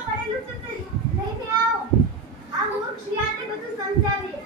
પડેલું છે તે લઈને આવો. આ મૂર્ખ શિયાળને બધું સમજાવી.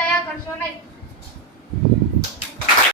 દયા કરશો નહીં.